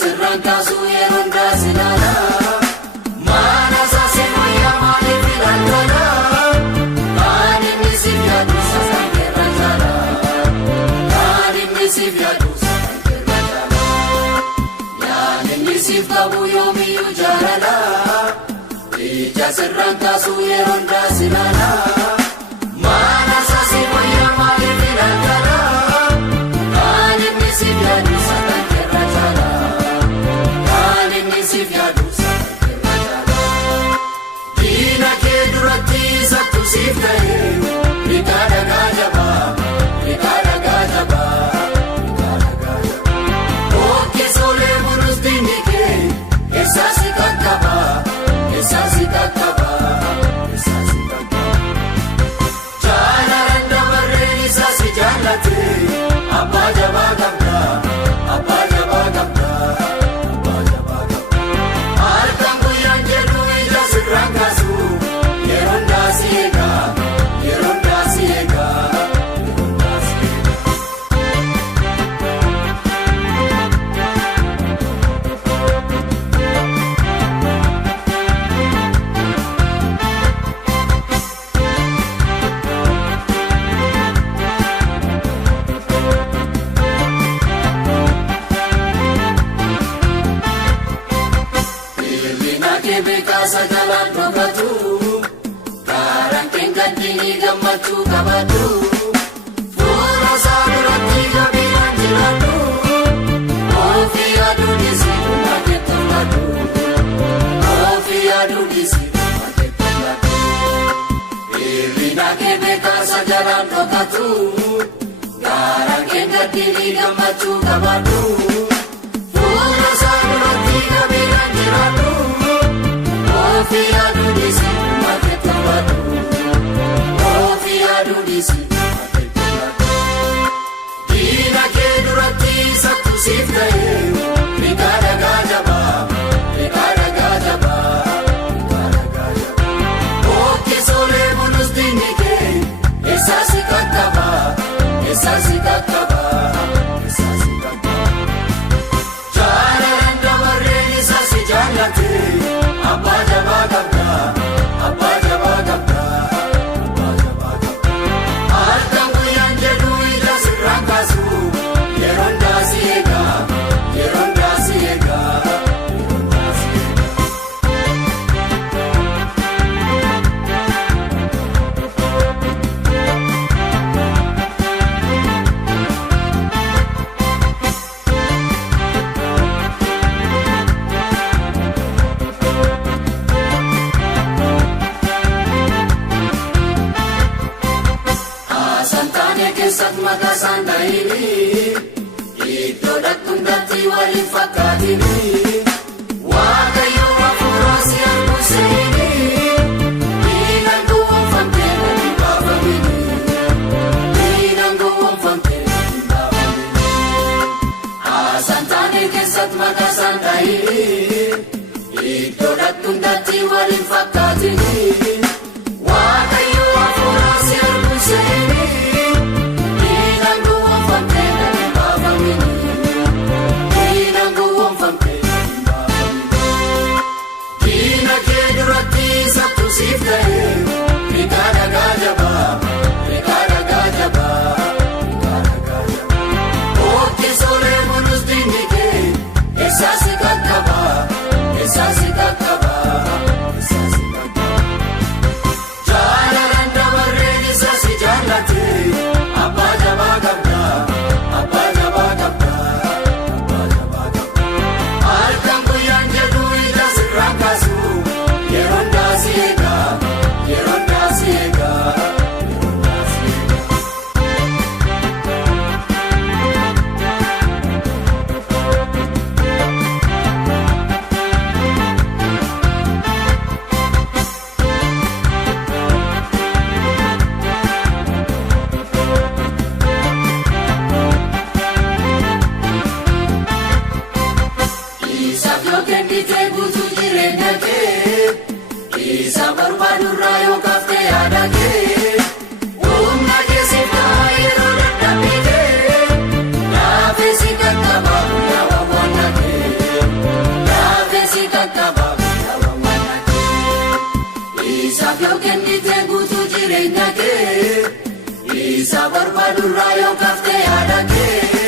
sirraan kaasuu yeroo ndaasilala maana saasee wayyaa maaliif ilaaltala kaan inni siif yaadu saasaan keerra jaala kaan inni siif yaadu saasaan keerra jaala yaan inni siif qabu yoomiyyuu jaalala ija sirraan kaasuu yeroo ndaasilala maana saasee wayyaa maaliif ilaaltala kaan inni siif yaadu saasaan keerra jaala kaan inni siif yaadu saasaan keerra jaala diina kee duratti sattu siif ta'e rikaadha gaajaba rikaadha gaajaba rikaadha gaajaba ookkeesoolee bulus diinni kee eessaasi qaqqaba eessaasi qaqqaba eessaasi qaqqaba jaalaraan dabarreen isaasi jaallate abbaa jabaa qabda abbaa jabaa qabda abbaa jabaa qabda halkan guyyaan jedhu ija sirraan kaasu yeroo ndaasi eega yeroo ndaasi eega yeroo ndaasi eega. Hirrina kee beekaasa jalaan dhokatu karaan keen gaddiinii gammachuu qabadhu fuula isaa duratti gabiiraan jiraadhu ofii yaaduu dhiisii dhuma keettolladhu ofii yaaduu dhiisii dhuma keettolladhu hirrina kee beekaasa jalaan dhokatu karaan keen gaddiinii gammachuu qabadhu fuula isaa duratti gabiiraan jiraadhu ofii yaaduu dhiisii dhuma keettolladhu ofii yaaduu dhiisii dhuma keettolladhu diina kee duratti sattu siif ta'e rikaadha gaajaba rikaadha gaajaba rikaadha gaajaba ookkeesoolee bulus diinni kee eessaasi qaqqaba eessaasi qaqqaba eessaasi qaqqaba jaalaraan dabarreen isaasi jaallate abbaa jabaa qabda abbaa jabaa qabda abbaa jabaa qabda halkan guyyaan jedhu ija sirraan kaasu yeroo ndaasi eega yeroo ndaasi eega yeroo ndaasi eega. Asantaane keessatti maqaa isaan ta'ini iddoo dhaqxundatti waliin fakkaatini waaqayyoo hafuura si arguu seeni diinaan gowwoomfamtee gadi baafamini diinaan gowwoomfamtee gadi baafamini asantaane keessatti maqaa isaan ta'ini iddoo dhaqxundatti waliin fakkaatini waaqayyoo hafuura si arguu seeni diinaan gowwoomfamtee gadi baafamini diinaan gowwoomfamtee gadi baafamini diina kee duratti sattu siif ta'e rikaadha gaajaba rikaadha gaajaba rikaadha gaajaba ookkeesoolee bulus diinni kee eessaasi qaqqaba eessaasi qaqqaba eessaasi qaqqaba jaalaraan dabarreen isaasi jaallate abbaa jabaa qabda abbaa jabaa qabda abbaa jabaa qabda halkan guyyaan jedhu ija sirraan kaasu yeroo ndaasi eega yeroo ndaasi eega yeroo ndaasi eega. Isaaf yoo kennitee guutuu jireenya kee isa barbaadurraa yoo kaaftee yaada kee humna keessiif ta'a yeroo dadhabbii kee laafee si qaqqaba guyyaa wawwaanna kee si kakkaba yaawamana kee isaaf yoo kennite guutuu jireenya kee isa barbaadurraa yoo kaftee yaada kee.